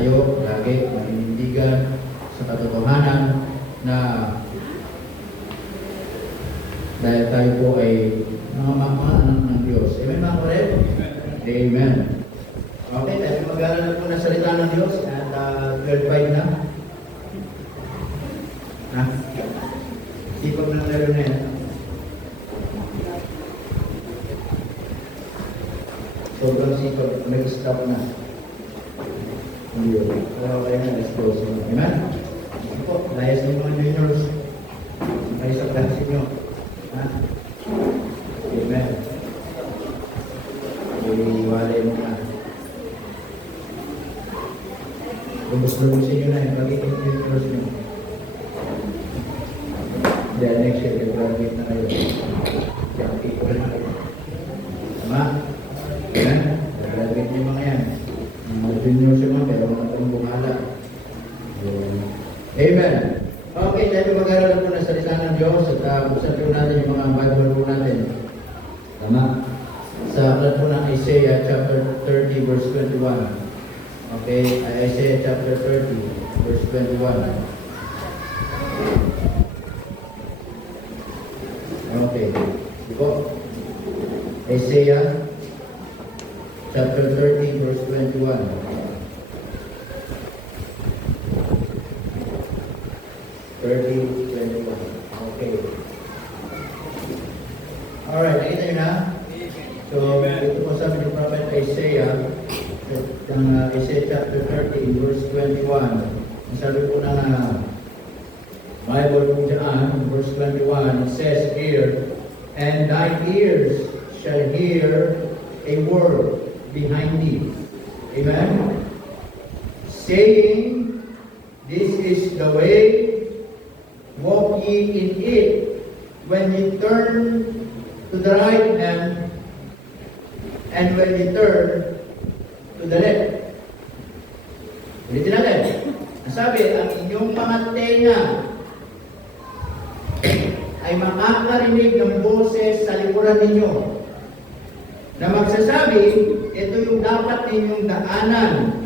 tayo lagi maninindigan sa katotohanan na dahil tayo po ay mga anak ng Diyos. Amen mga kapatid? Amen. Okay, tayo mag-aaral na po ng salita ng Diyos at grade 5 na. Ha? Sipag ng laro na yan. Sobrang sipag, nag-stop na. Hindi yun. Pero kayo na, let's go. Amen? Sige po, layas ng mga juniors. May sa klase nyo. Ha? Amen. Iiwalay mo na. Lubos-lubusin nyo na yung pag-iit ng juniors nyo. Then next year, graduate na kayo. Diyan, people na kayo. Tama? Amen? Graduate nyo mga yan. Mga juniors nyo, pero mga itong bumala. Amen. Okay, tayo mag-aaral po ng salita ng Diyos at buksan po natin yung mga Bible po natin. Tama? Sa aklat po ng Isaiah chapter 30 verse 21. Okay, Isaiah chapter 30 verse 21. Okay, ito. Isaiah chapter 30 verse 21. 30:21. Okay. Alright, nakita nyo na? So, ito po sabi ng Prophet Isaiah, Isaiah chapter 30, verse 21. Ang sabi po ng Bible po dyan, verse 21, it says here, "And thine ears shall hear a word behind thee." Amen? Saying, "This is the way, walk ye in it, when ye turn to the right hand, and when ye turn to the left." Ulitin natin. Ang sabi, ang inyong mga tenga ay makakarinig ng boses sa likuran ninyo na magsasabi, ito yung dapat ninyong daanan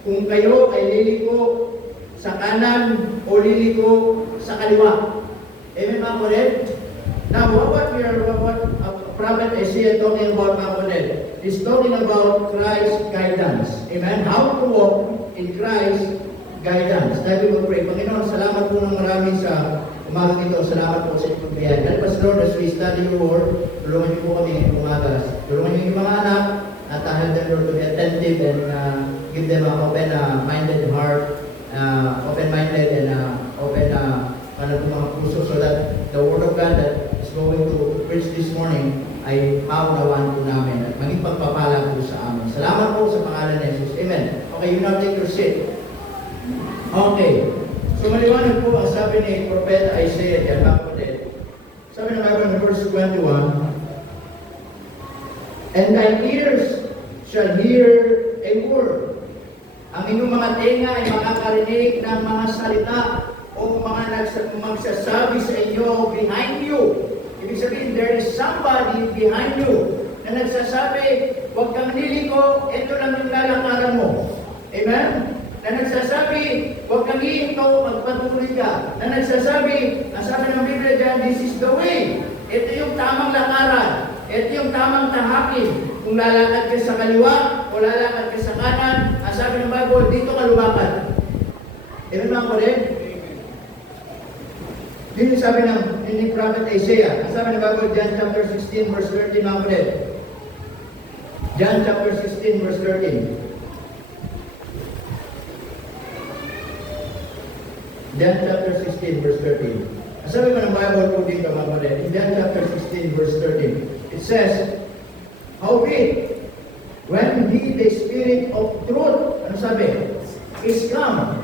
kung kayo ay liliko sa kanan o liliko sa kaliwa. Amen mga kapatid? Now, what Prophet Isaiah talking about mga kapatid? He's talking about Christ's guidance. Amen? How to walk in Christ's guidance. Tayo mag-pray. Panginoon, salamat po ng marami sa umagang ito. Salamat po sa inyong biyaya. Help us, Lord, as we study your word. Tulungan niyo po kami ngayong umagas. Tulungan niyo yung mga anak at help them, Lord, to be attentive and give them an open-minded heart, open-minded and open mga puso so that the Word of God that is going to preach this morning ay maunawaan po namin at maging pagpapala po sa amin. Salamat po sa pangalan ni Jesus. Amen. Okay, you now take your seat. Okay. So maliwanag po ang sabi ni Prophet Isaiah diyan, mga kapatid. Sabi ng Bible in verse 21, "And thine ears shall hear a word." Ang inyong mga tenga ay makakarinig ng mga salita o mga magsasabi sa inyo behind you. Ibig sabihin, there is somebody behind you na nagsasabi, huwag kang liliko, ito lang yung lalakaran mo. Amen? Na nagsasabi, huwag kang iinto, magpatuloy ka. Na nagsasabi, ang sabi ng Biblia dyan, this is the way. Ito yung tamang lakaran. Ito yung tamang tahakin. Kung lalakad ka sa kaliwa o lalakad ka sa kanan, ang sabi ng Bible, dito ka lumakad. Amen mga kapatid? Yun yung sabi ng Prophet Isaiah. Ang sabi ng Bible, John chapter 16, verse 13, mga kapatid. John chapter 16, verse 13. John chapter 16, verse 13. Ang sabi mo ng Bible po dito, mga kapatid. In John chapter 16, verse 13, it says, "Howbeit, when he, the Spirit of truth," ano sabi? "is come,"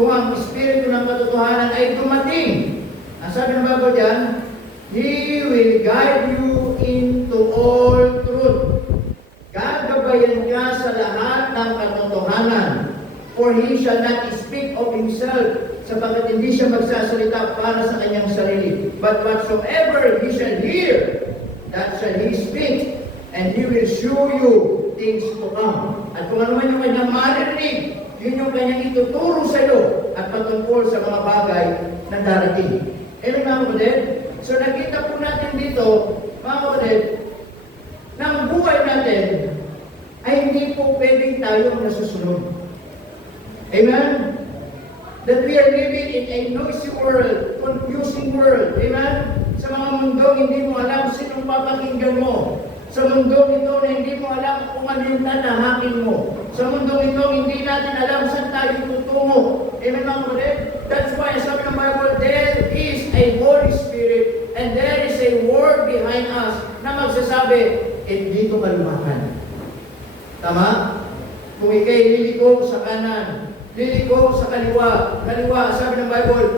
kung ang Espiritu ng katotohanan ay dumating. Ang sabi ng Bible dyan, "He will guide you into all truth." Gagabayan ka sa lahat ng katotohanan. For he shall not speak of himself, sapagkat hindi siya magsasalita para sa kanyang sarili. But whatsoever he shall hear, that shall he speak, and he will show you things to come. At kung ano man yung kanyang maririnig, yun yung kanyang ituturo sa iyo at patungkol sa mga bagay na darating. Amen mga kapatid? So nakita po natin dito, mga kapatid, na ang buhay natin ay hindi po pwedeng tayong nasusunod. Amen? That we are living in a noisy world, confusing world. Amen? Sa mga mundong hindi mo alam sinong papakinggan mo. Sa mundong ito na hindi mo alam kung ano yung tatahakin mo. Sa mundong ito hindi natin alam saan tayo tutungo. Amen mga kapatid? That's why sabi ng Bible, there is a Holy Spirit and there is a word behind us na magsasabi, hindi ko kalumakan. Tama? Kung ikay liliko sa kanan, liliko sa kaliwa. Kaliwa, sabi ng Bible,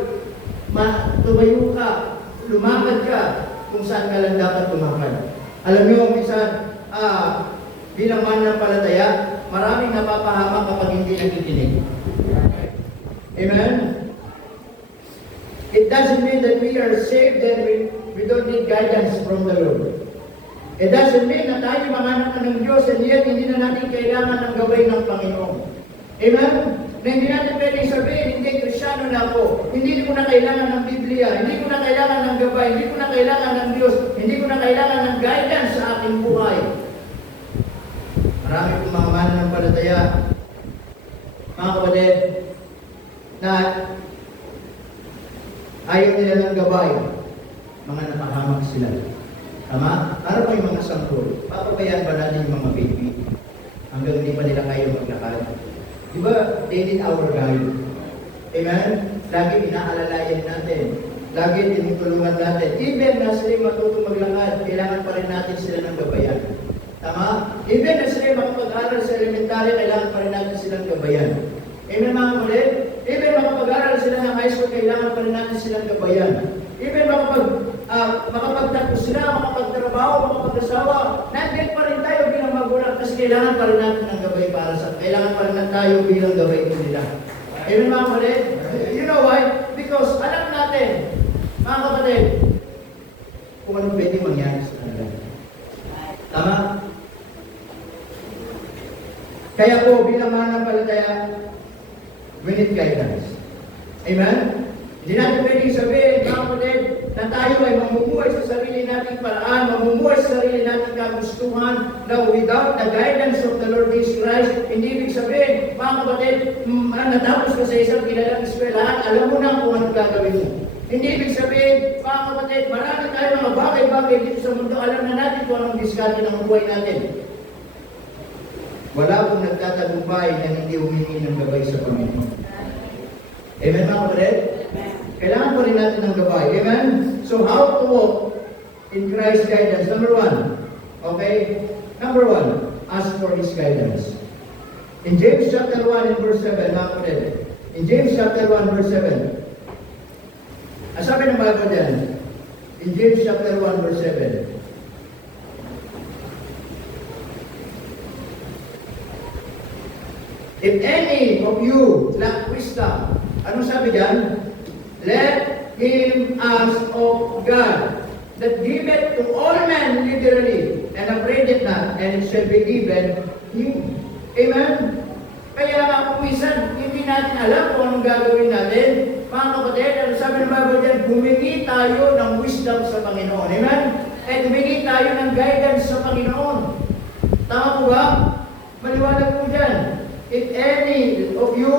tumayo ka, lumakad ka kung saan ka lang dapat lumakad. Alam niyo, minsan, bilang mananampalataya, maraming napapahamak kapag hindi nakikinig. Amen? It doesn't mean that we are saved and we don't need guidance from the Lord. It doesn't mean na tayo manganak ng Diyos and yet hindi na natin kailangan ng gabay ng Panginoon. Amen? Na hindi natin pwedeng sabihin, hindi Krisyano na ako, hindi ko na kailangan ng Biblia, hindi ko na kailangan ng gabay, hindi ko na kailangan ng Diyos, hindi ko na kailangan ng guidance sa aking buhay. Marami pong mga mananampalataya, mga kapatid, na ayaw nila ng gabay, mga napahamak sila. Tama? Para pa yung mga sanggol, papabayaan ba natin yung mga baby hanggang hindi pa nila kaya maglakad? Diba, they need our guide. Amen? Lagi inaalalayan natin. Lagi tinutulungan natin. Even na sila matutong maglakad, kailangan pa rin natin sila ng gabayan. Tama? Even na sila makapag-aral sa elementary, kailangan pa rin natin silang gabayan. Amen mga kapatid? Even makapag-aral sila ng high school, kailangan pa rin natin silang gabayan. Even makapagtapos sila, makapagtrabaho, makapag-asawa, nandiyan pa rin tayo bilang magulang kasi kailangan pa rin natin ng gabay para sa, kailangan pa rin tayo bilang gabay ko nila. Amen mga kapatid? You know why? Because alam natin, mga kapatid, kung ano pwede mangyari sa kanila. Tama? Kaya po, bilang mananampalataya, we need guidance. Amen? Hindi natin pwedeng sabihin, mga kapatid, na tayo ay mamumuhay sa sarili nating paraan, mamumuhay sa sarili nating kagustuhan, na without the guidance of the Lord Jesus Christ. Hindi ibig sabihin, mga kapatid, natapos ka sa isang kilalang eskwelahan, alam mo na kung ano gagawin mo. Hindi ibig sabihin, mga kapatid, marami tayo mga bagay-bagay dito sa mundo, alam na natin kung anong diskarte ng buhay natin. Wala pong nagtatagumpay na hindi humingi ng gabay sa Panginoon. Amen mga kapatid? Kailangan pa rin natin ng gabay. Amen? So how to walk in Christ's guidance? Number one. Okay? Number one, ask for His guidance. In James chapter 1 and verse 7, mga kapatid. In James chapter 1 verse 7. Ang sabi ng Bible dyan, in James chapter 1 verse 7. If any of you lack wisdom, anong sabi dyan? Let him ask of God, that giveth to all men liberally, and upbraideth not, and it shall be given him. Amen? Kaya nga kung minsan, hindi natin alam kung anong gagawin natin. Mga kapatid, ano sabi ng Bible dyan? Humingi tayo ng wisdom sa Panginoon. Amen? At humingi tayo ng guidance sa Panginoon. Tama po ba? Maliwanag po dyan. If any of you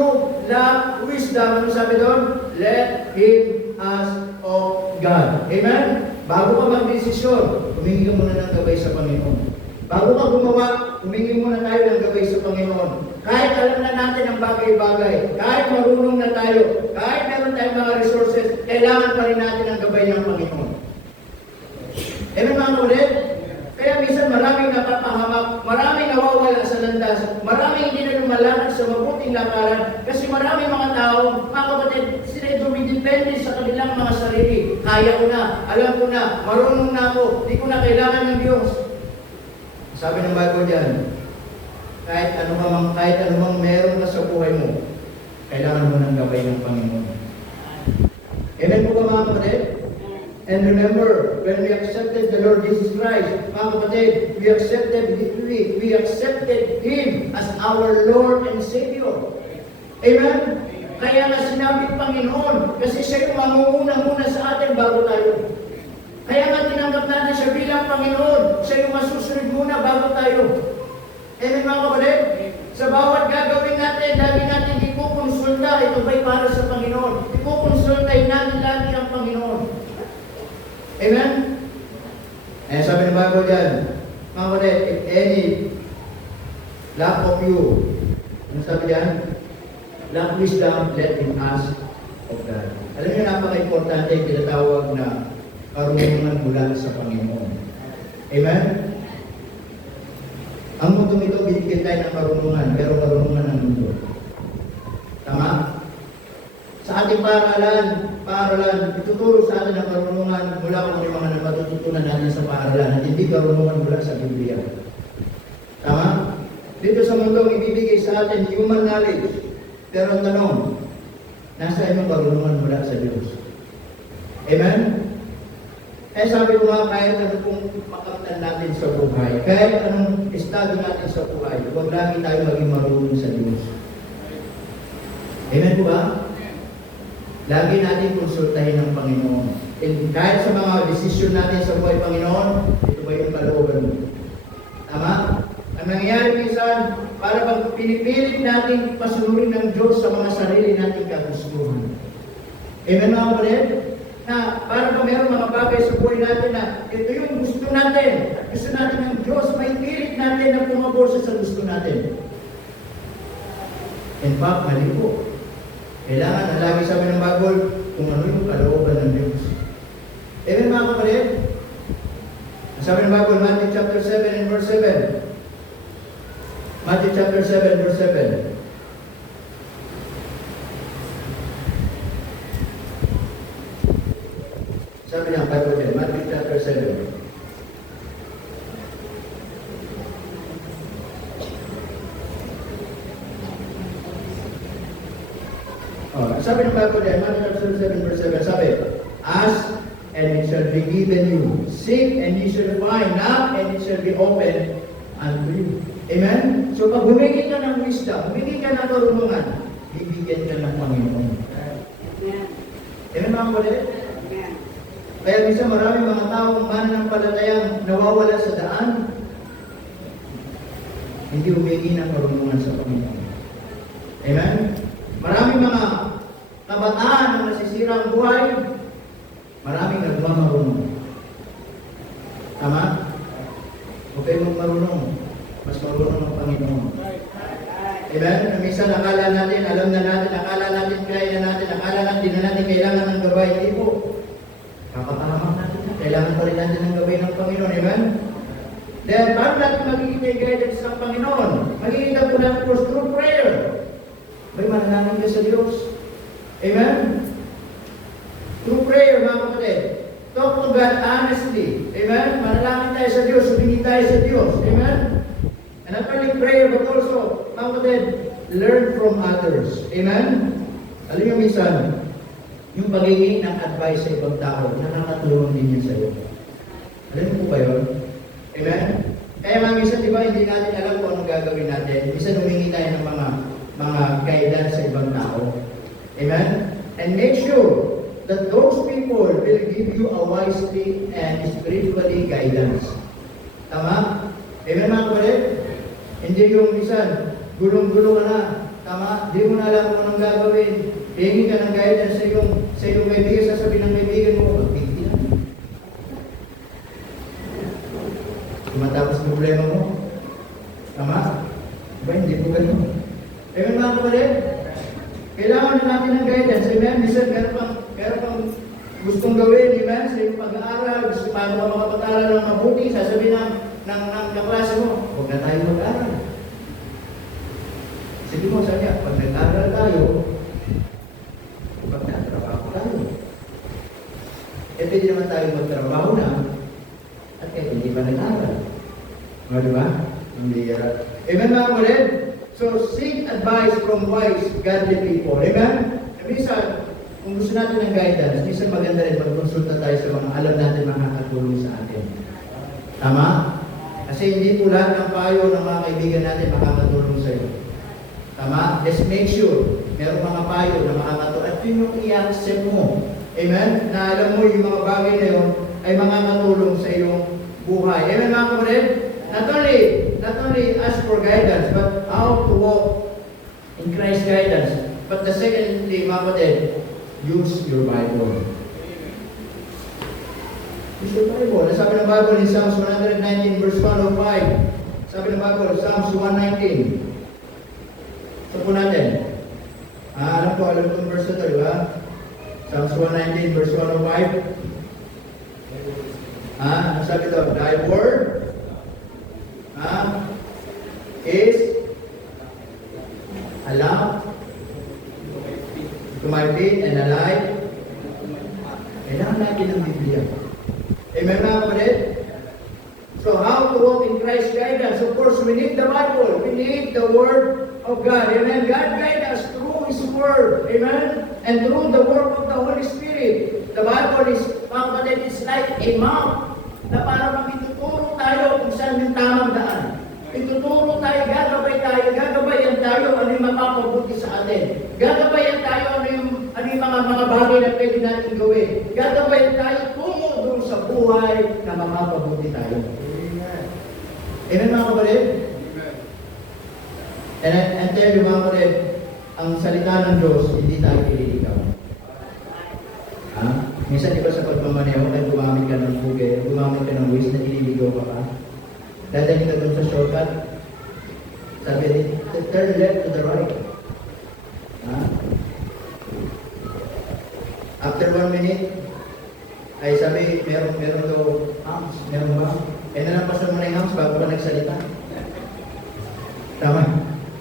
lack wisdom, ano sabi doon? Let him ask of God. Amen? Bago ka mag-desisyon, humingi ka muna ng gabay sa Panginoon. Bago ka gumawa, humingi muna tayo ng gabay sa Panginoon. Kahit alam na natin ang bagay-bagay, kahit marunong na tayo, kahit meron tayong mga resources, kailangan pa rin natin ang gabay ng Panginoon. Amen mga kapatid? Kaya minsan maraming napapahamak, maraming nawawala sa landas, maraming hindi na lumalakad sa mabuting lakaran, kasi maraming mga tao, mga kapatid, sila dumidepende sa kanilang mga sarili. Kaya ko na, alam ko na, marunong na ako, di ko na kailangan ng Diyos. Sabi ng Bible dyan, kahit anumang meron ka sa buhay mo, kailangan mo ng gabay ng Panginoon. Amen po ba mga kapatid? And remember, when we accepted the Lord Jesus Christ, mga kapatid, we accepted Him as our Lord and Savior. Amen? Kaya nga sinabi Panginoon, kasi siya yung mangunguna muna sa atin bago tayo. Kaya nga tinanggap natin siya bilang Panginoon. Siya yung masusunod muna bago tayo. Amen mga kapatid? Sa bawat gagawin natin, lagi natin ikukonsulta, ito ba'y para sa Panginoon? Ikukonsultahin natin lagi ang Panginoon. Amen? Eh, sabi ng Bible dyan, mga kapatid, if any lack of you, ano sabi dyan? Lack wisdom, let him ask of God. Alam niyo, napaka-importante yung tinatawag na karunungan mula sa Panginoon. Amen? Ang mundong ito, binigyan tayo ng karunungan, pero karunungan ng mundo. Tama? Sa ating paaralan, ituturo sa atin ang karunungan mula kung ano yung mga matututunan natin sa paaralan at hindi karunungan mula sa Biblia. Tama? Dito sa mundo, ibibigay sa atin human knowledge. Pero ang tanong, nasa yung karunungan mula sa Diyos. Amen? Eh sabi ko nga, kahit ano pong makamtan natin sa buhay, kahit anong estado natin sa buhay, huwag lagi tayo maging marunong sa Diyos. Amen po ba? Lagi natin konsultahin ng Panginoon. And kahit sa mga desisyon natin sa buhay, Panginoon, ito ba yung kalooban mo? Tama? Ang nangyayari minsan, para pag pinipilit natin pasunurin ng Diyos sa mga sarili nating kagustuhan. Amen mga kapatid? Na para pa meron mga bagay sa buhay natin na ito yung gusto natin. Gusto natin ng Diyos, may pilit natin na pumabor sa gusto natin. In fact, mali po. Kailangan na lagi sabi ng Bible kung ano yung kalooban ng Diyos. Amen mga kapatid? Sabi ng Bible, Matthew chapter 7 and verse 7. Matthew chapter 7 verse 7. Sabi niya, Bible din, Matthew chapter 7. Sabi ng Bible din, Matthew chapter 7 verse 7, sabi, ask and it shall be given you. Seek and you shall find. Knock and it shall be opened unto you. Amen? So pag humingi ka ng wisdom, humingi ka ng karunungan, bibigyan ka ng Panginoon. Amen mga kapatid? Kaya minsan maraming mga taong mananampalatayang nawawala sa daan, hindi humingi ng karunungan sa Panginoon. Amen? Maraming mga kabataan na nasisira ang buhay, maraming nagmamarunong. Tama? Huwag kayo magmarunong. Mas marunong ang Panginoon. Amen? Minsan akala natin, alam na natin, akala natin, kaya na natin, akala natin na natin kailangan ng gabay. Hindi po. Kapatahamak natin na. Kailangan pa rin natin ng gabay ng Panginoon. Amen? Dahil paano natin magiging guidance ng Panginoon? Magiging po natin through prayer. May manalangin ka sa Diyos. Amen? Through prayer, mga kapatid. Talk to God honestly. Amen? Manalangin tayo sa Diyos. Humingi tayo sa Diyos. Amen? And not only prayer, but also, mga kapatid, learn from others. Amen? Alam niyo minsan, yung pagiging ng advice sa ibang tao, nakakatulong din yun sa iyo. Alam niyo po ba yun? Amen? Kaya mga minsan, di ba, hindi natin alam kung anong gagawin natin. Minsan, humingi tayo ng mga guidance sa ibang tao. Amen? And make sure that those people will give you a wisely and spiritually guidance. Tama? Amen mga kapatid? Hindi yung minsan, gulong-gulo ka na. Tama? Hindi mo na alam kung anong gagawin. Hingi ka ng guidance sa iyong kaibigan, sasabihin ng kaibigan mo, magbigti na. Tumatapos problema mo. Tama? Diba? Hindi po ganun. Amen mga kapatid? Kailangan na natin ng guidance. Amen? Minsan, meron pang gustong gawin. Amen? Sa iyong pag-aaral, gusto paano ka makapag-aaral ng mabuti, sasabihin ng kaklase mo, huwag na tayo mag-aaral. Sige mo, sabi niya, pag nag-aaral tayo, pag nagtrabaho tayo. Eh, pwede naman tayo magtrabaho na, at hindi pa nag-aaral. Di ba? Hindi yan. Amen mga kapatid? So, seek advice from wise, godly people. Amen? Minsan, kung gusto natin ng guidance, minsan maganda rin magkonsulta tayo sa mga alam natin makakatulong sa atin. Tama? Kasi hindi po lahat ng payo ng mga kaibigan natin makakatulong sa iyo. Tama? Let's make sure meron mga payo na makakatulong. At yun yung i-accept mo. Amen? Na alam mo yung mga bagay na yun ay makakatulong sa iyong buhay. Amen mga kapatid? Not only ask for guidance, but how to walk in Christ's guidance. But the second thing, mga kapatid, use your Bible. Use your Bible. Sabi ng Bible in Psalms 119 verse 105. Sabi ng Bible, Psalms 119. Ito po natin. Alam ko yung verse ito, di ba? Psalms 119 verse 105. Ano sabi ito? Thy word is a lamp to my feet and a light. Kailangan natin ang Biblia. Amen mga kapatid? So how to walk in Christ's guidance? Of course, we need the Bible. We need the Word of God. Amen? God guide us through His Word. Amen? And through the work of the Holy Spirit. The Bible is, mga kapatid, is like a map na para magituturo tayo kung saan yung tamang daan. Ituturo tayo, gagabayan tayo, ano yung mapapabuti sa atin. Gagabayan tayo, ano yung mga bagay na pwede natin gawin. Gagabayan tayo tungo doon sa buhay na mapapabuti tayo. Amen mga kapatid? And tell you mga kapatid, ang salita ng Diyos, hindi tayo ililigaw. Minsan di ba sa pagmamaneho, ay gumamit ka ng bugay, gumamit ka ng ways na ililigaw ka pa. Dadali ka doon sa shortcut. Sabi niya, turn left to the right. After 1 minute, ay sabi, meron daw hams, meron ba? Nalampasan mo na yung hams bago ka nagsalita. Tama.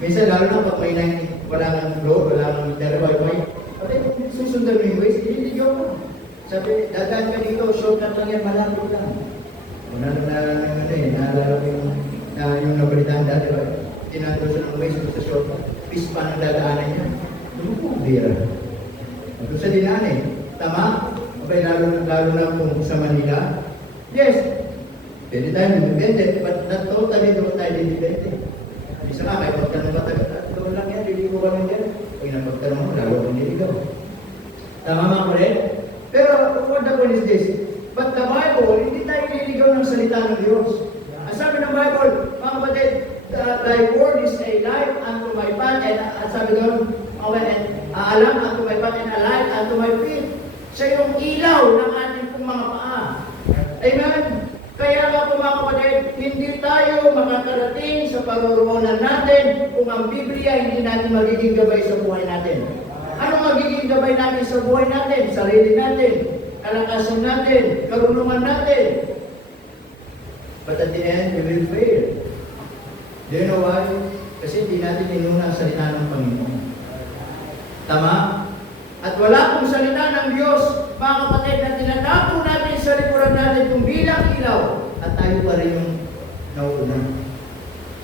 Minsan lalo na pag may wala kang road, wala kang terway-way. Sabi, susundan mo yung ways, ililigaw mo. Sabi, dadaan ka dito, shortcut lang yan, malapit lang. Naalala ko yung nabalitaan dati, tinando siya ng ways sa shortcut. Pispa ng dadaanan niya. Bira. Doon sa dinaan eh. Tama? Okay, lalo na kung sa Manila. Yes. Pwede tayo independent, but not totally doon tayo independent. Isa nga, kahit magtanong ka, doon lang yan, liligo ka lang yan. Pag napagtanong mo, lalo kang niligaw. Tama mga kulit? Pero, what the point is this? But the Bible, hindi tayo nililigaw ng salita ng Diyos. Ang sabi ng Bible, mga kapatid, thy word is a light unto my path, and sabi doon, a lamp unto my path, and a light unto my feet. Siya yung ilaw ng ating pong mga paa. Amen? Kaya nga po mga kapatid, hindi tayo makakarating sa paroroonan natin kung ang Biblia hindi natin magiging gabay sa buhay natin. Ano magiging gabay natin sa buhay natin? Sarili natin, kalakasan natin, karunungan natin. But at the end, we will fail. Do you know why? Kasi hindi natin inuna ang salita ng Panginoon. Tama? At wala pong salita ng Diyos, mga kapatid, na tinatapo natin sa likuran natin kung bilang ilaw, at tayo pa rin yung nauuna.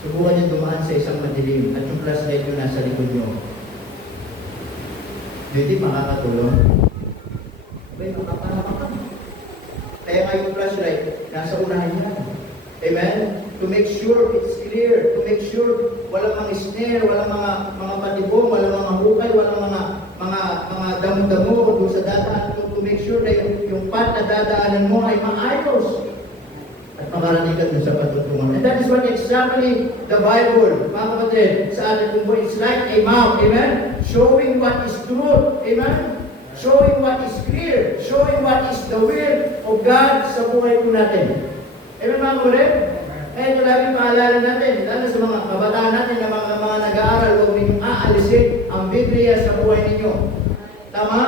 Subukan niyo dumaan sa isang madilim at yung flashlight nyo nasa likod nyo. Hindi makakatulong. May makapanapak ka. Kaya nga yung flashlight, nasa unahan niya. Amen? To make sure it's clear, to make sure walang mga snare, walang mga patibong, walang mga hukay, walang mga damo-damo doon sa dadaan, to make sure na yung path na dadaanan mo ay maayos at makarating ka doon sa patutungan. And that is what exactly the Bible, mga kapatid, sa ating buhay. It's like a map, amen? Showing what is truth, amen? Showing what is clear, showing what is the will of God sa buhay po natin. Amen mga kapatid? Kaya ito lagi paalala natin, lalo sa mga kabataan natin na mga nag-aaral, huwag ninyong aalisin ang Biblia sa buhay ninyo. Tama?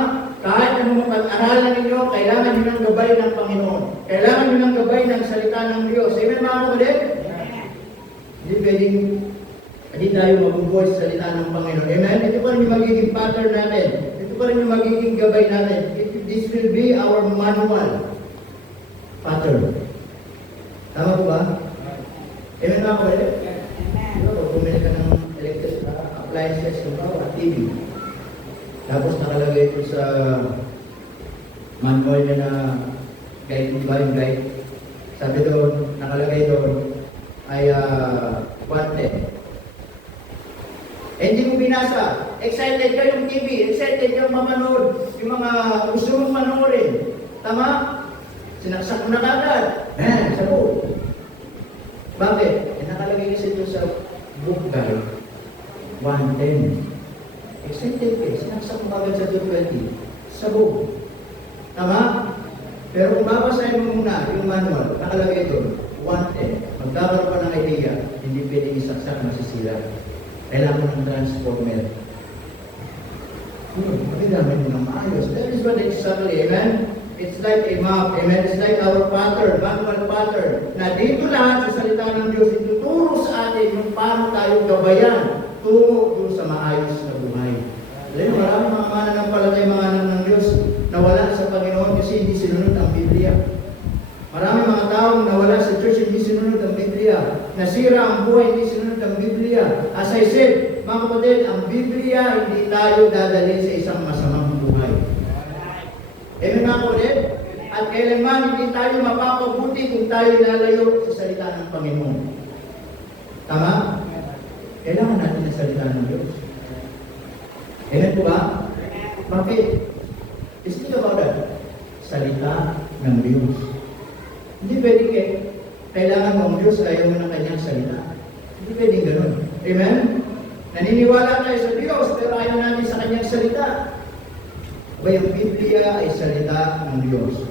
Kahit anong mapag-aralan ninyo, kailangan nyo ng gabay ng Panginoon. Kailangan nyo ng gabay ng salita ng Diyos. Amen mga kapatid? Hindi tayo mabubuhay sa salita ng Panginoon. Amen? Ito pa rin yung magiging pattern natin. Ito pa rin yung magiging gabay natin. This will be our manual pattern. Tama po ba? Amen mga kapatid? Kung bumili ka ng electric appliances, TV. Tapos nakalagay ito sa manual niya na guide, di ba yung guide? Sabi doon, nakalagay doon ay 110. Hindi mo binasa. Excited ka yung TV, excited kang mamanood, yung mga gusto mong manoorin. Tama? Sinaksak mo na kagad. Sa buo. Bakit? Nakalagay kasi ito sa book guide, 110. Excited ka, sinaksak mo kagad sa 220. Sa buo. Tama? Pero kung babasahin mo muna yung manual, nakalagay ito, 110. Magkakaroon pa ng idea, hindi pwedeng isaksak, masisira. Kailangan mo ng transformer. Magagamit mo ng maayos. That is what exactly, amen? It's like a map, amen? It's like our pattern, manual pattern. Na dito lahat sa salita ng Diyos, ituturo sa atin kung paano tayo gabayan tungo doon sa maayos na buhay. Alam mo, maraming mga mananampalatay, mga anak ng Diyos, nawala sa Panginoon kasi hindi sinunod ang Biblia. Maraming mga taong nawala sa church, hindi sinunod ang Biblia. Nasira ang buhay, hindi sinunod ang Biblia. As I said, mga kapatid, ang Biblia, hindi tayo dadalhin sa isang masamang buhay. Amen mga kapatid? At kailanman, hindi tayo mapapabuti kung tayo lalayo sa salita ng Panginoon. Tama? Kailangan natin ang salita ng Diyos. Amen po ba? Bakit? Let's think about that. Salita ng Diyos. Hindi pwede kailangan mo ang Diyos, ayaw mo ng kanyang salita. Hindi pwedeng ganun. Amen? Naniniwala tayo sa Diyos, pero ayaw natin sa kanyang salita. Abay, ang Biblia ay salita ng Diyos.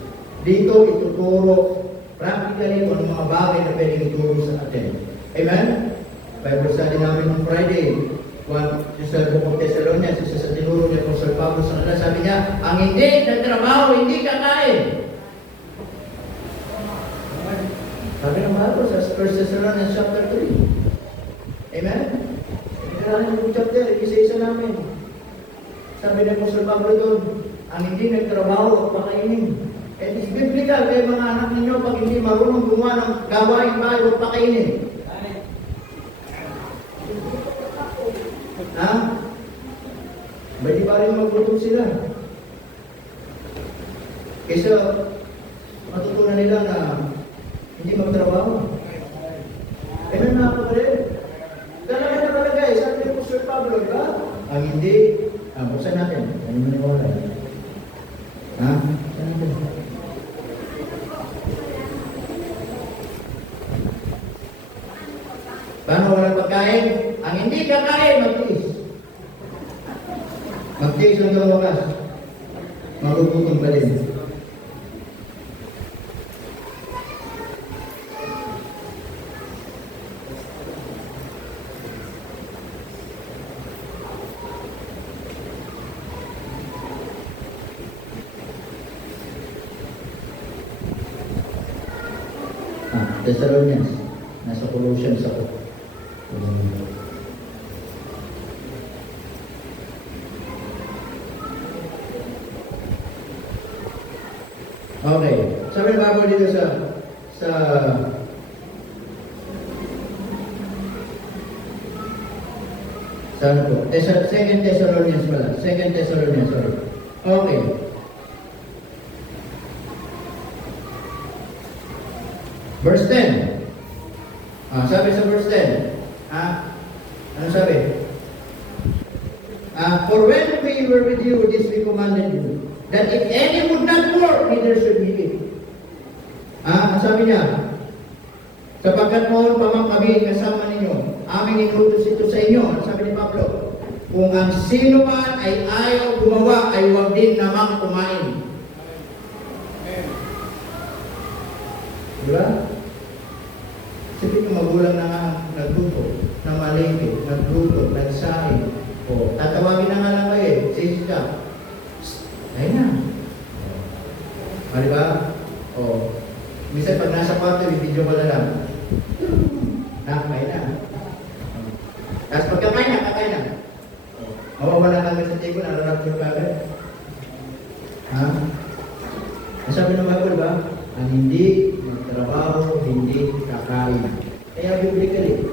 Dito ituturo practically kung mga bagay na pwedeng ituro sa atin. Amen? Bible study namin noong Friday. Sa Book of Thessalonians, isa sa tinuro niya kung Sir Pablo sa kanila, sabi niya, ang hindi nagtrabaho, hindi kakain. Sabi ng Bible sa 1 Thessalonians chapter 3. Amen? Kailangan yung chapter, isa-isa namin. Sabi ng Apostle Pablo doon, ang hindi nagtrabaho at pakainin. It is biblical kay mga anak ninyo pag hindi marunong gumawa ng gawain bahay o pakainin. Ha? Ba't di ba rin magluto sila? Kaysa matutunan nila na hindi magtrabaho. Amen mga kapatid? Talaga na talaga, sabi ko Sir Pablo, ba? Ang hindi, buksan natin. Ano mo niwala? Ha? Buksan natin. Paano walang pagkain? Ang hindi kakain, magtiis. Magtiis hanggang wakas. Magugutom pa din. Thessalonians, nasa Colossians ako. Okay. Sabi ng Bible dito sa ano po? Second Thessalonians pala. Second Thessalonians, sorry. Okay. Verse 10. Sabi sa verse 10. Ano sabi? For when we were with you, this we commanded you, that if any would not work, neither should he eat. Ang sabi niya, sapagkat noon pa man kami kasama ninyo, aming inutos ito sa inyo. Ang sabi ni Pablo, kung ang sino man ay ayaw gumawa, ay huwag din namang kumain. Diba? Sabi yung magulang na nagluto, na malingkit, nagluto, nagsahin. O, tatawagin na nga lang kayo, says ka. Ayun na. O, diba? O, minsan pag nasa kwarto, video ko na lang. Nakakain na. Tapos pagkakain na, kakain na. Mawawala kami sa table, nararap yung kagad. Ha? Ang sabi ng Bible ba? Ang hindi magtrabaho, hindi kakain. Kaya biblically,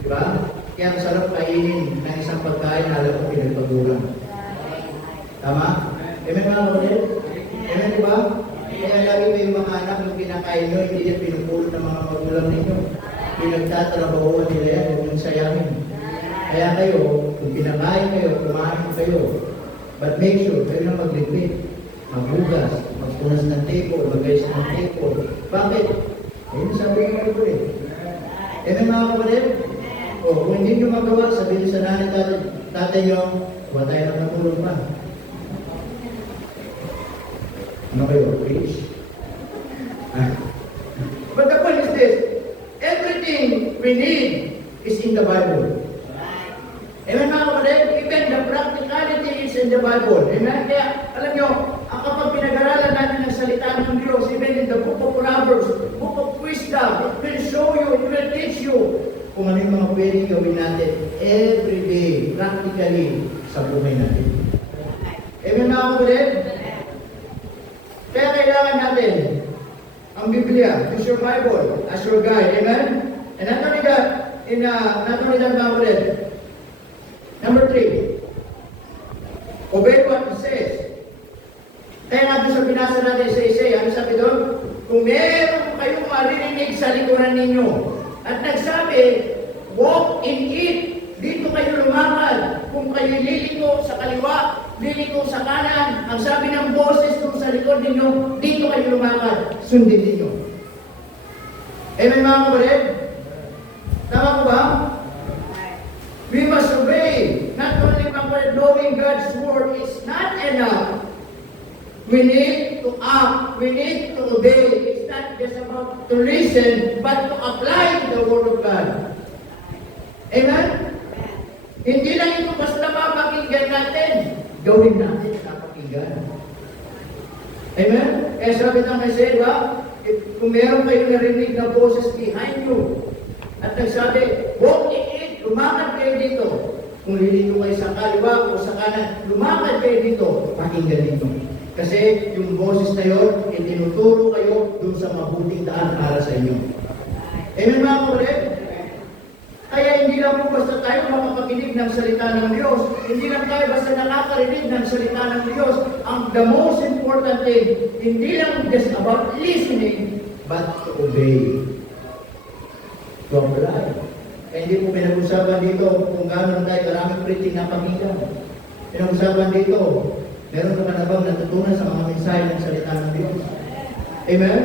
di ba? Kaya ang sarap kainin ng isang pagkain na alam ko pinagpagulang. Tama? Amen mga kapatid? Amen di ba? Kaya lagi may mga anak yung pinakain nyo, hindi yan pinupulot ng mga magulang ninyo. Pinagtatrabahuan nila yan, huwag yung sayangin. Kaya kayo, kung pinakain kayo, kumain kayo, but make sure, kayo na magligpit, maghugas, magpunas ng table, mag-ayos ng table. Bakit? Ayun sabi ng mga kapatid. Mga kapatid, kung hindi nyo magawa, sabihin sa nanay tatay nyo, huwag tayo ng natulog pa. Ano kayo? Preach? But the point is this, everything we need is in the Bible. Amen mga kapatid, even the practicality is in the Bible. Amen? Kaya, alam nyo, kapag pinag-aralan natin ang salita ng Diyos, even in the book of Proverbs, book of wisdom, it will show you, it will teach you kung ano yung mga pwedeng gawin natin every day, practically, sa buhay natin. Amen mga kapatid? Kaya kailangan natin ang Biblia, use your Bible as your guide. Amen? And not only that, not only that mga kapatid, number 3, obey what it says. Kaya nga doon sa binasa natin sa Isaiah, ano sabi doon? Kung meron kayong maririnig sa likuran ninyo, at nagsabi, walk in it, dito kayo lumakad. Kung kayo liliko sa kaliwa, liliko sa kanan, ang sabi ng boses doon sa likod ninyo, dito kayo lumakad, sundin ninyo. Amen mga kapatid? Tama ko ba? We must obey. Not only knowing God's word is not enough. We need to act. We need to obey. It's not just about to listen, but to apply the word of God. Amen? Hindi lang ito basta mapakinggan natin. Gawin natin napakinggan. Amen? Kaya sabi ng Isaiah, kung meron kayo narinig na boses behind you, at nagsabi, walk in it, lumakad kayo dito. Kung liliko kayo sa kaliwa o sa kanan, lumakad kayo dito, pakinggan dito. Kasi yung boses na yun, itinuturo kayo dun sa mabuting daan para sa inyo. Amen mga kapatid? Kaya hindi lang po basta tayo makapakinig ng salita ng Diyos. Hindi lang tayo basta nakakarinig ng salita ng Diyos. The most important thing, hindi lang just about listening, but to obey. To apply. Kaya hindi po pinag-usapan dito kung gano'n tayo karaming preaching na pakinggan. Pinag-usapan dito, meron ka na bang natutunan sa mga mensahe ng salita ng Diyos? Amen?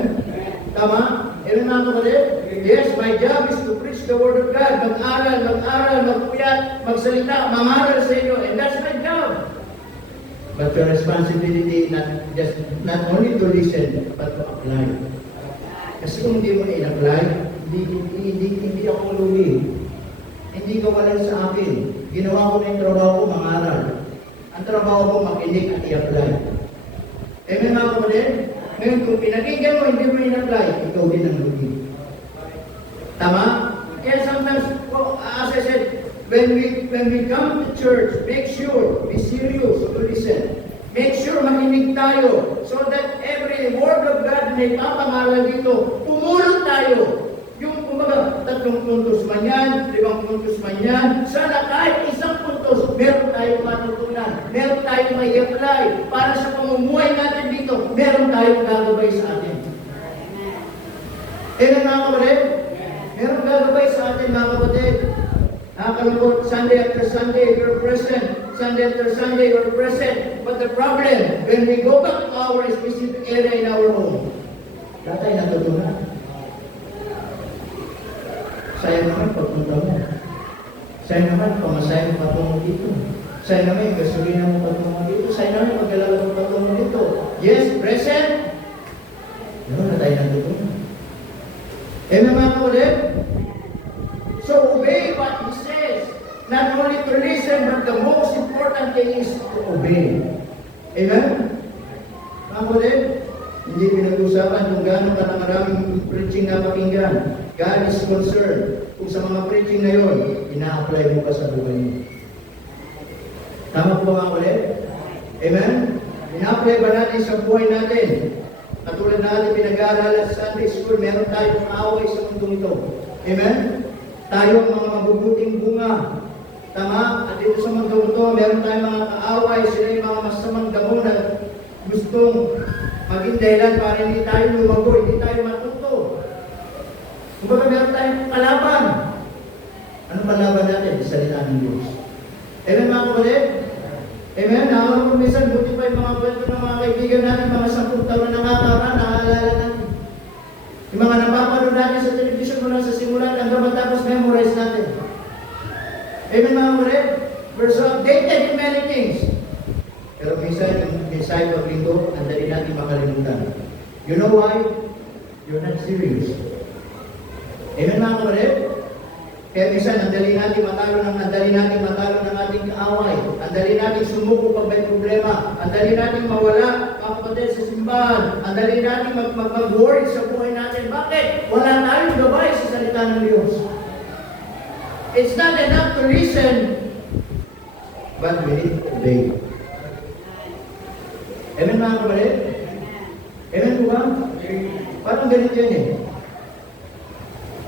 Tama? Amen mga kapatid? Yes, my job is to preach the word of God. Mag-aral, magpuyat, magsalita, mangaral sa inyo. And that's my job. But your responsibility not only to listen, but to apply. Kasi kung hindi mo na-apply, hindi ako luwi. Hindi ka walang sa akin. Ginawa ko na yung trabaho ko, mangaral. Ang trabaho ko, makinig at i-apply. Amen mga kapatid? Ngayon, kung pinakinggan mo, hindi mo i-apply, ikaw din ang luwi. Tama? Kaya sometimes, as I said, when we come to church, make sure, be serious to listen. Make sure makinig tayo so that every word of God na ipapangaral dito, tumulong tayo. Yung kumbaga, 3 puntos man yan, 5 puntos man yan, sana kahit 1 puntos, meron tayong matutunan, meron tayong may apply para sa pamumuhay natin dito, meron tayong gagabay sa atin. Amen mga kapatid? Meron gagabay sa atin mga kapatid. Nakakalungkot, Sunday after Sunday, you're present. Sunday after Sunday, you're present. But the problem, when we go back to our specific area in our home, wala tayo natutunan. Sayang naman pagpunta mo. Sayang naman pamasahe mo patungo dito. Sayang naman yung gasolina mo patungo dito. Sayang naman yung paglalaro mo patungo dito. Yes, present. Wala tayo natutunan. Amen mga kapatid? So obey what He says. Not only to listen, but the most important thing is to obey. Amen? Mga kapatid, hindi pinag-usapan kung gano'n ka na maraming preaching na pakinggan. God is concerned kung sa mga preaching na yun, ina-apply mo pa sa buhay mo. Tama po ba mga kapatid? Amen? Ina-apply ba natin sa buhay natin? Katulad natin pinag-aaralan sa Sunday School, meron tayong away sa mundo ito. Amen? Tayo ang mga mabubuting bunga. Tama? At dito sa mundo ito, meron tayong mga kaaway, sila yung mga masamang damo na gustong maging dahilan para hindi tayo lumago, hindi tayo matuto. Kumbaga meron tayong kalaban. Ano palaban natin? Salita ng Diyos. yung mga kwento ng mga kaibigan natin, mga 10 taon na nakakaraan, naaalala natin. Yung mga napapanood natin sa television mula sa simulan hanggang matapos memorize natin. Amen mga kapatid? We're so updated in many things. Pero minsan, yung mensahe pag linggo, ang dali natin makalimutan. You know why? You're not serious. Amen mga kapatid? Kaya minsan, ang dali natin matalo ng ating kaaway. Ang dali natin sumuko pag may problema. Ang dali natin mawala, mga kapatid, sa simbahan. Ang dali natin mag-worry sa buhay natin. Bakit? Wala tayong gabay sa salita ng Diyos. It's not enough to listen, but we need to obey. Amen mga kapatid? Amen po ba? Parang ganito yan eh.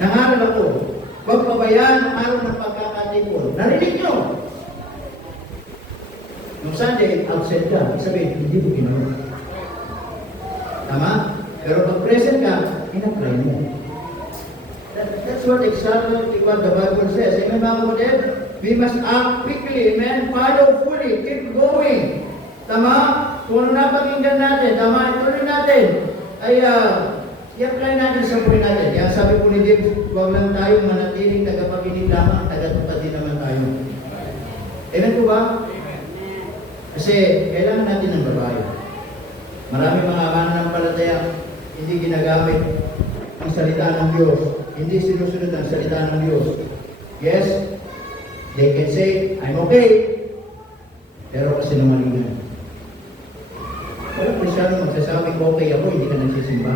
Nangaral ako, huwag pabayaan ang araw ng pagkakatipon. Narinig nyo? Nung Sunday, absent ka. Sabihin, hindi mo ginawa. Tama? Pero pag present ka, in-apply mo. That's what exactly what the Bible says. Amen mga kapatid? We must act quickly. Amen? Follow fully. Keep going. Tama? Kung ano napakinggan natin, tama, ituloy natin. Ay, i-apply natin sa buhay natin. Kaya sabi po ni James, huwag lang tayo manatiling tagapakinig lamang, tagatupad din naman tayo. Amen po ba? Kasi kailangan natin ng babae. Marami mga mananampalataya hindi ginagamit ang salita ng Diyos. Hindi sinusunod ang salita ng Diyos. Yes, they can say, I'm okay. Pero kasi namalingan. Walang Kristyano magsasabing okay ako, hindi ka nagsisimba.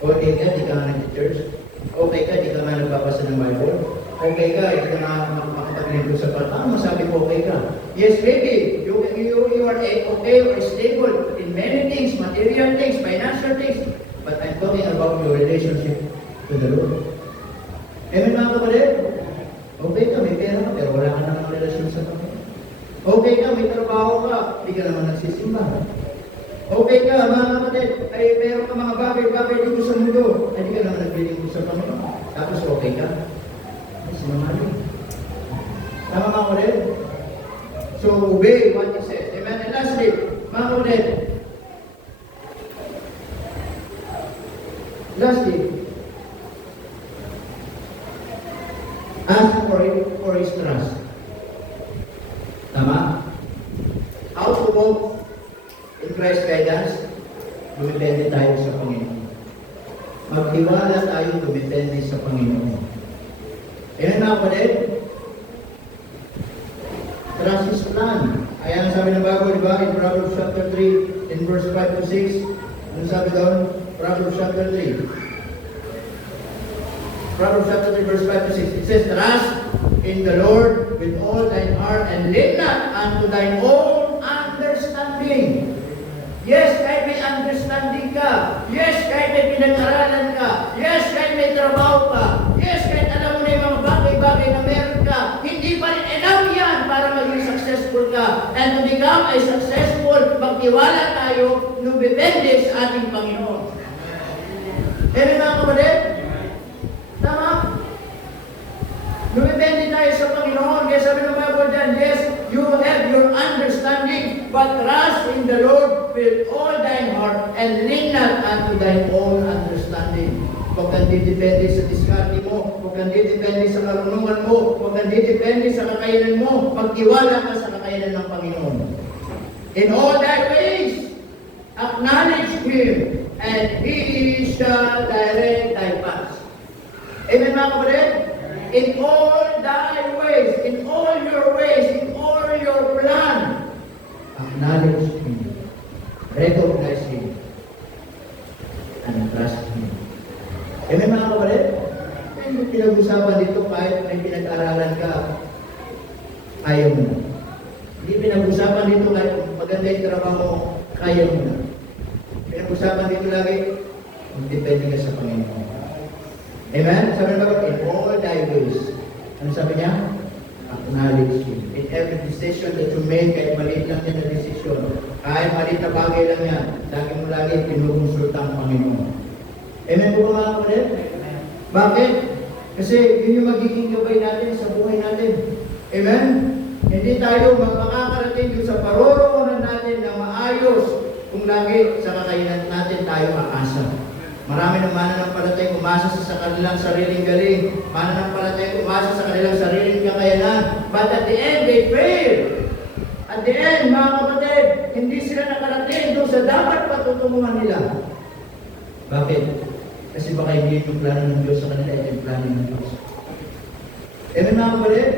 Okay ka, di ka nga nag-church. Okay ka, di ka nga nagbabasa ng Bible. Okay ka, di ka nga makapag-lingkod sa pata. Masabi ko okay ka. Yes, maybe, you are okay or stable in many things, material things, financial things. But I'm talking about your relationship to the Lord. Amen mga kapatid? Okay ka, may pera ka, pero wala ka namang relasyon sa Panginoon. Okay ka, may trabaho ka, di ka naman nagsisimba. Okay ka, mga kapatid, ay meron ka mga bagay-bagay dito sa mundo, ay di ka naman nagbibigay sa Panginoon. Tapos okay ka? Ay, sinamali. Tama mga kapatid? So, obey what it says. Amen? And lastly, mga kapatid, ask for His trust. Tama? How to walk in Christ's guidance? Dumipende tayo sa Panginoon. Magtiwala tayo, dumipende sa Panginoon. Ayan mga kapatid, trust His plan. Ayan ang sabi ng bago, di ba? In Proverbs chapter 3, in verse 5 to 6. Ano sabi doon? Proverbs chapter 3. Proverbs chapter 3, verse 5 to 6. It says, trust in the Lord with all thine heart and lean not unto thine own understanding. Yes, kahit may understanding ka. Yes, kahit may pinag-aralan ka. Yes, kahit may trabaho ka. Yes, kahit alam mo na yung mga bagay-bagay na meron ka. Hindi pa rin enough yan para maging successful ka. And to become a successful, magtiwala tayo, nubibende sa ating Panginoon. Amen mga kapatid? Tama? Lumipende tayo sa Panginoon. Kaya sabi ng Bible dyan, yes, you have your understanding, but trust in the Lord with all thine heart and lean not unto thine own understanding. Huwag kang didepende sa diskarte mo, huwag kang didepende sa karunungan mo, huwag kang didepende sa kakayanan mo, magtiwala ka sa kakayanan ng Panginoon. In all thy ways, acknowledge Him, and He shall direct thy paths. Amen mga kapatid? In all thy ways, in all your ways, in all your plan, acknowledge Him, recognize Him, and trust Him. Amen mga kapatid? Hindi pinag-usapan dito kahit may pinag-aralan ka, ayaw mo na. Hindi pinag-usapan dito kahit maganda yung trabaho, kaya mo na. Pinag-usapan dito lagi, depende ka sa Panginoon. Amen? Sabi na ba, in all thy ways. Ano sabi niya? Acknowledge Him. In every decision that you make, kahit maliit lang yan na decision, kahit maliit na bagay lang yan, lagi pinukonsulta ang Panginoon. Amen po mga kapatid? Bakit? Kasi yun yung magiging gabay natin sa buhay natin. Amen? Hindi tayo makakarating sa paroroonan natin na kung lagi sa kakayanan natin tayo aasa. Marami ng mananampalatay umasa sa kanilang sariling galing. Mananampalatay umasa sa kanilang sariling kakayanan. But at the end, they fail. At the end, mga kapatid, hindi sila nakarating doon sa dapat patutunguhan nila. Bakit? Kasi baka hindi yung plano ng Diyos sa kanila, ito yung plano ng Diyos. Amen, mga kapatid?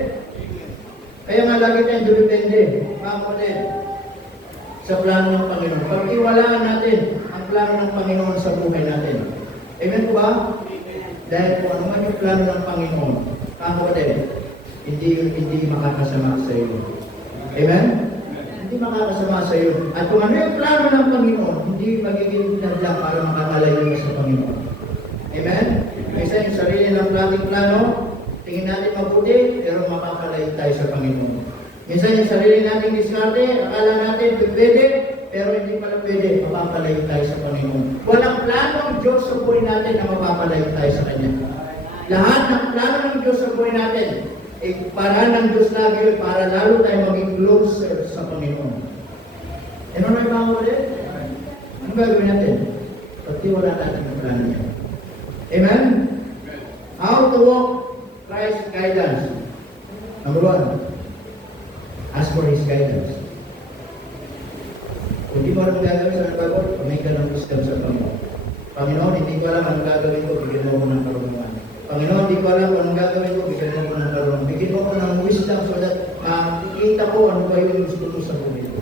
Kaya nga lagi tayong dumipende, mga kapatid, sa plano ng Panginoon. Pag-iwalaan natin ang plano ng Panginoon sa buhay natin. Amen po ba? Dahil kung ano man yung plano ng Panginoon, mga kapatid, hindi makakasama sa iyo. Amen? Hindi makakasama sa iyo. At kung ano yung plano ng Panginoon, hindi magiging nadla para makakalayo ka sa Panginoon. Amen? Kaysa yung sarili ng ating plano, tingin natin mabuti, pero makakalayo tayo sa Panginoon. Minsan yung sarili nating diskarte, akala natin pwede, pero hindi pala pwede, mapapalayo tayo sa Panginoon. Walang plano ng Diyos sa buhay natin na mapapalayo tayo sa Kanya. Lahat ng plano ng Diyos sa buhay natin, paraan ng Diyos lagi para lalo tayo maging closer sa Panginoon. Ano na yung mga ulit? Ano gagawin natin? Pagtiwala natin ang plano niya. Amen? How to walk Christ's guidance. Number 1, ask for His guidance. Kung di mo alam gagawin sa nagbago, pamay ka ng wisdom sa Panginoon. Panginoon, hindi ko alam anong gagawin ko, bigyan mo ko ng karunungan. Panginoon, hindi ko alam anong gagawin ko, bigyan mo ko ng karunungan. Bigyan mo ko ng wisdom so that makikita ko ano ba yung gusto ko sa buhay ko.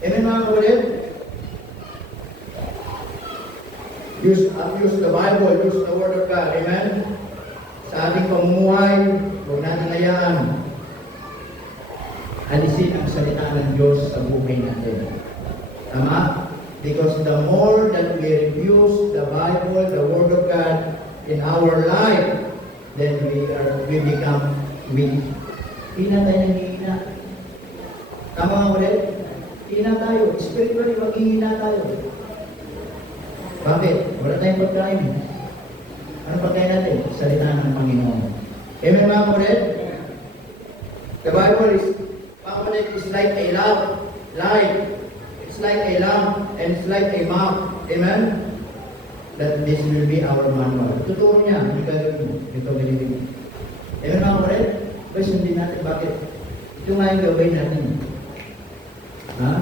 Amen, mga kapatid? Use the Bible, use the Word of God. Amen? Sa ating pamumuhay, huwag natin hayaan alisin ang salita ng Diyos sa buhay natin. Tama? Because the more that we refuse the Bible, the Word of God in our life, then we become weak. Hina tayo nanghihina. Tama nga ulit? Hina tayo. Spiritually, maghihina tayo. Bakit? Wala tayong pagkain. Ano pagkain natin? Salita ng Panginoon. Amen, mga kapatid? The Bible is like a light. It's like a lamp and it's like a map. Amen? That this will be our manual. Totoo niya. Hindi gagawin mo. Ito gagawin mo. Amen, mga kapatid? Pwede sundin natin. Bakit? Ito nga yung gawin natin. Ha?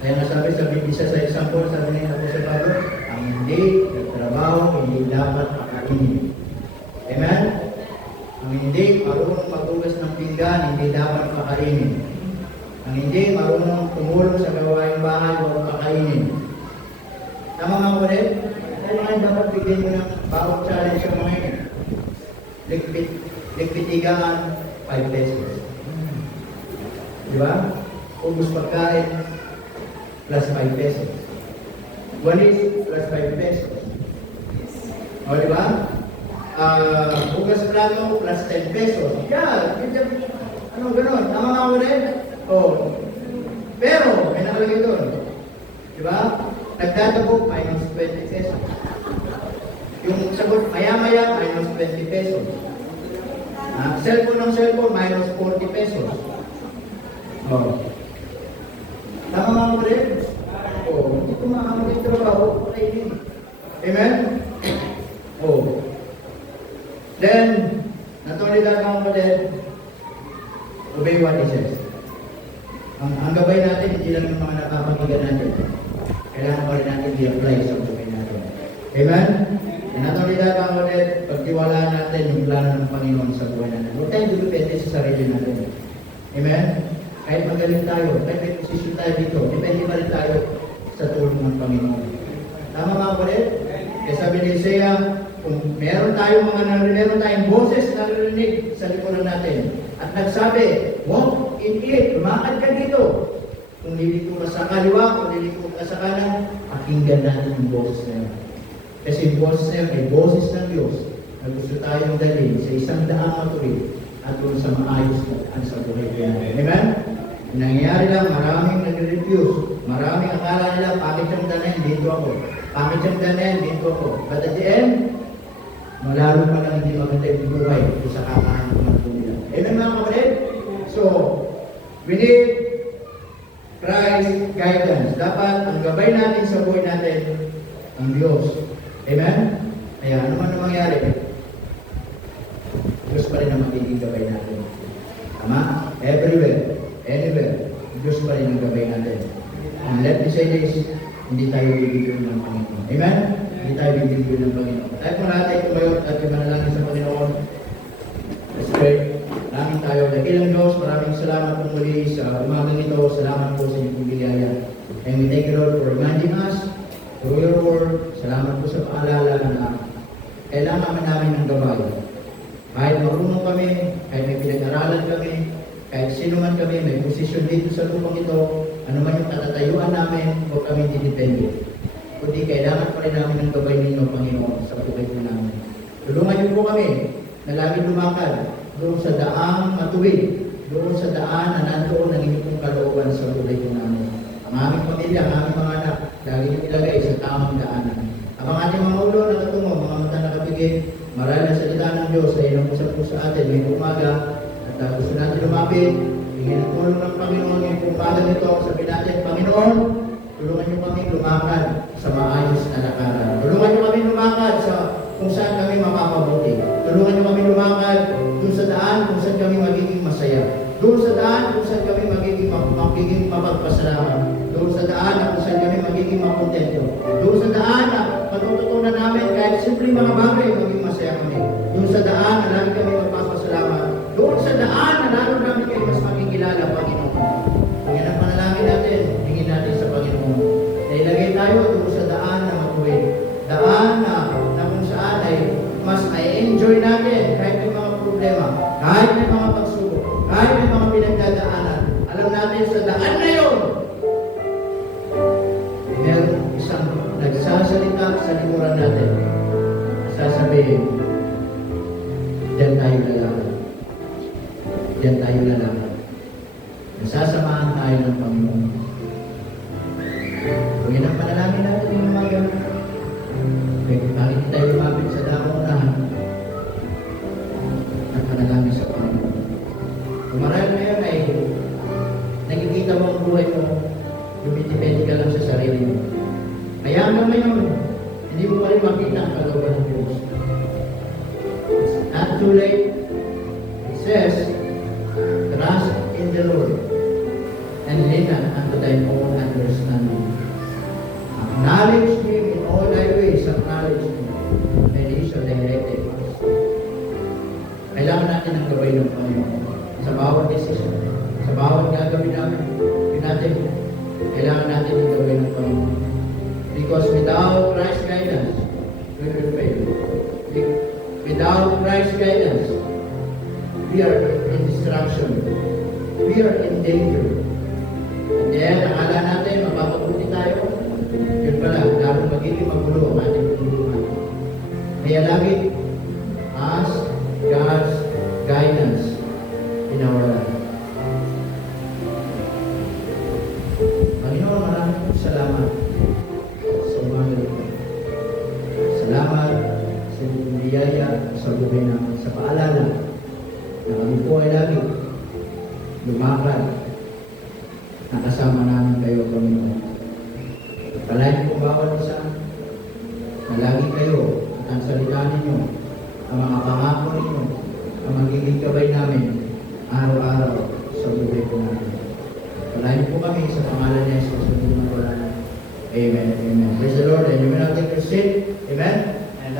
Kaya nasabi sa isa sa example, sabi niya ako sa Pablo, ang hindi nagtrabaho, hindi dapat pakainin. Amen? Ang hindi marunong maghugas ng pinggan, hindi dapat pakainin. Ang hindi marunong tumulong sa gawaing bahay, huwag pakainin. Tama mga kapatid? Kaya nga dapat bigyan mo ng bawat challenge sa mga yun. Ligpitigaan, 5 pesos. Di ba? Ubus pagkain, plus 5 pesos. Walis, plus 5 pesos. O, di ba? Bukas plato, plus 10 pesos. Yeah, ano gano'n? Tama nga ulit? O, pero, may nakalagay doon. Di ba? Nagdadabog, minus 20 pesos. Yung sagot, maya-maya, minus 20 pesos. Cellphone ng cellphone, minus 40 pesos. O. Tama mga kapatid? Hindi ko makakapagin trabaho. Amen? Then, natuloy lang mga kapatid, obey what He says. Ang gabay natin, hindi lang yung mga nakapagkigan natin. Kailangan pa rin natin i-apply sa buhay natin. Amen? Natuloy lang mga kapatid, pagtiwalaan natin yung plano ng Panginoon sa buhay natin. Huwag tayong depende sa sarili natin. Amen? Kahit magaling tayo, kahit may posisyon tayo dito, depende pa rin tayo sa tulong ng Panginoon. Tama mga kapatid? Kaya sabi ni Isaiah, kung meron tayong boses na narinig sa likuran natin, at nagsabi, walk in it, lumakad ka dito. Kung liliko ka sa kaliwa, kung liliko ka sa kanan, pakinggan natin yung boses na yun. Kasi yung boses na yun ay boses ng Diyos na gusto tayong dalhin sa isang daang matuwid at doon sa maayos at sa buhay natin. Amen? Nangyayari lang, maraming nag-refuse. Maraming akala nila, pangit yung danayan, dito ako. Pangit yung danayan, dito ako. But at the end, malalo pa lang hindi maganda yung buhay kung sa kakahan ng mga nila. Amen mga kapatid? So, we need Christ guidance. Dapat ang gabay natin sa buhay natin, ang Diyos. Amen? Kaya ano man ang mangyari, Diyos pa rin ang magiging gabay natin. Tama? Everywhere, anywhere, Diyos pa rin ang gabay natin. And let me say this, hindi tayo bibigyan ng Panginoon. Amen? Hindi tayo bibigyan ng Panginoon. Tayo po natin tumayo at manalangin sa Panginoon. Let's pray. Maraming tayo. Dakilang Diyos, maraming salamat po muli sa umagang ito. Salamat po sa inyong bigaya. And we thank you, Lord, for reminding us through your word. Salamat po sa paalala na kailangan namin ng gabay. Kahit marunong kami, kahit may pinag-aralan kami, kahit sino man kami, may posisyon dito sa lupang ito, ano man yung katatayuan namin, huwag kami didepende. Kundi kailangan pa rin namin ng gabay ninyo, Panginoon, sa buhay po namin. Tulungan niyo po kami na lagi lumakad doon sa daang matuwid, doon sa daan na nandoon ang inyong kalooban sa buhay po namin. Ang aming pamilya, ang aming mga anak, lagi niyo ilagay sa tamang daanan. Ang ating mga ulo na katungo, mga mata na kapigil, marahil na salita ng Diyos ay inang-usap po sa atin ngayong umaga at gusto natin lumapit, hingin ang tulong ng Panginoon ngayong umaga nito. Sabi natin, Panginoon, tulungan niyo kami lumakad sa maayos na lakaran. Tulungan niyo kami lumakad sa kung saan kami mapapabuti. Tulungan niyo kami lumakad doon sa daan kung saan kami magiging masaya. Doon sa daan kung saan kami magiging mapagpasalamat. Doon sa daan na kung saan kami magiging makontento. Doon sa daan na matututunan namin kahit simpleng mga bagay maging masaya kami. Doon sa daan na lagi kami magpapasalamat. Doon sa daan na lalo namin kayo mas makikilala, Panginoon. Kung yan ang panalangin natin, hingin natin sa Panginoon. Na ilagay tayo doon sa daan na matuwid. Daan na kung saan ay mas i-enjoy natin kahit may mga problema, kahit may mga pagsubok, kahit may mga pinagdadaanan. Alam natin sa daan na yun, meron isang nagsasalita sa likuran natin. Sasabihin, diyan tayo lalakad. Diyan tayo lalakad. Nasasamahan tayo ng Panginoon. Kung yan ang panalangin natin yung umaga, bakit tayo lumapit sa damunahan at panalangin sa Panginoon. Kung marahil ngayon ay nakikita mo ang buhay mo, dumidepende ka lang sa sarili mo. Kaya hanggang ngayon, hindi mo pa rin makita ang kalooban ng Diyos. It's not too late. It says, trust in the Lord and lean not unto thy own understanding. Acknowledge Him in all thy ways, acknowledge Him, and He shall direct thy paths. Kailangan natin ang gabay ng Panginoon sa bawat desisyon, sa bawat gagawin namin. Kailangan natin ang gabay ng Panginoon. Because without Christ's guidance, we will fail. Without Christ's guidance, we are in destruction. We are in danger. And then, akala natin, mapapabuti tayo. Yun pala, lalo magiging magulo ang ating pagbubuhay. Kaya lagi, ask God's guidance in our life. Panginoon, maraming salamat sa umaga ito. Salamat sa iyong biyaya sa buhay namin, sa paalala na kami po ay lagi lumakad. Nakasama namin kayo, Panginoon. Palayan po bawat isa na lagi kayo at ang salita ninyo, ang mga pangako ninyo, ang magiging gabay namin araw-araw sa buhay po namin. Palayan po kami sa pangalan ni Jesus sa buhay ng wala. Amen. Amen. Praise the Lord. And you may not take your seat. Amen. And